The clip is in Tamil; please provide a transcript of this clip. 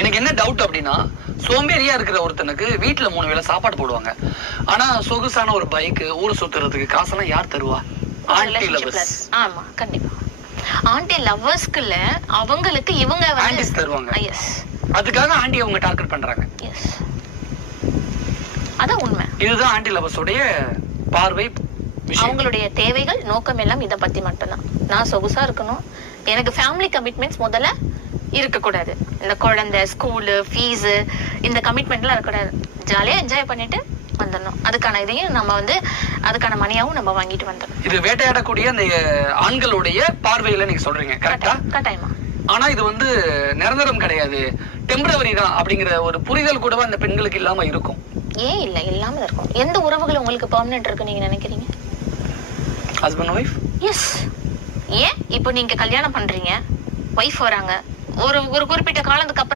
எனக்கு என்ன டவுட் அப்படின்னா, சோம்பேறியா இருக்கிற ஒருத்தனுக்கு வீட்டுல 3 வேளை சாப்பாடு போடுவாங்க. ஆனா சொகுசான ஒரு பைக், ஊர் சுத்துறதுக்கு காசெல்லாம் யார் தருவா? Anti lovers. ஆமா, கண்டிப்பா. ஆன்டி லவர்ஸ்க்குல அவங்களுக்கு இவங்க ஆன்டிஸ் தருவாங்க. எஸ். அதுக்காக ஆண்டி அவங்க டார்கெட் பண்றாங்க. எஸ். அதான் உண்மை. இதுதான் ஆன்டி லவர்ஸோடைய பார்வை. அவங்களுடைய தேவைகள் நோக்கம் எல்லாம் இதை பத்தி மட்டும்தான். நான் சொகுசா இருக்கணும், எனக்கு ஃபேமிலி கமிட்மெண்ட்ஸ் முதல்ல இருக்கக்கூடாது. இந்த குழந்தை, ஸ்கூலு, ஃபீஸு, இந்த கமிட்மெண்ட்லாம் இருக்கக்கூடாது. ஜாலியா என்ஜாய் பண்ணிட்டு வந்துடணும். அதுக்கான இதையும் நம்ம அதுக்கான மணியாவும் நம்ம வாங்கிட்டு வந்துடணும். இது வேட்டையாடக்கூடிய அந்த ஆண்களுடைய பார்வையில நீங்க சொல்றீங்க, கரெக்டா? கட்டாயமா. ஆனா இது நிரந்தரம் கிடையாது, டெம்பரவரி தான் அப்படிங்கிற ஒரு புரிதல் கூட அந்த பெண்களுக்கு இல்லாம இருக்கும். ஏன் இல்ல, இல்லாம இருக்கும். எந்த உறவுகள் உங்களுக்கு பெர்மனன்ட் இருக்கு நீங்க நினைக்கிறீங்க? Husband wife. எஸ். ஏன் இப்போ நீங்க கல்யாணம் பண்றீங்க, ஒய்ஃப் வராங்க, ஒரு குறிப்பிட்ட காலத்துக்கு அப்புறம்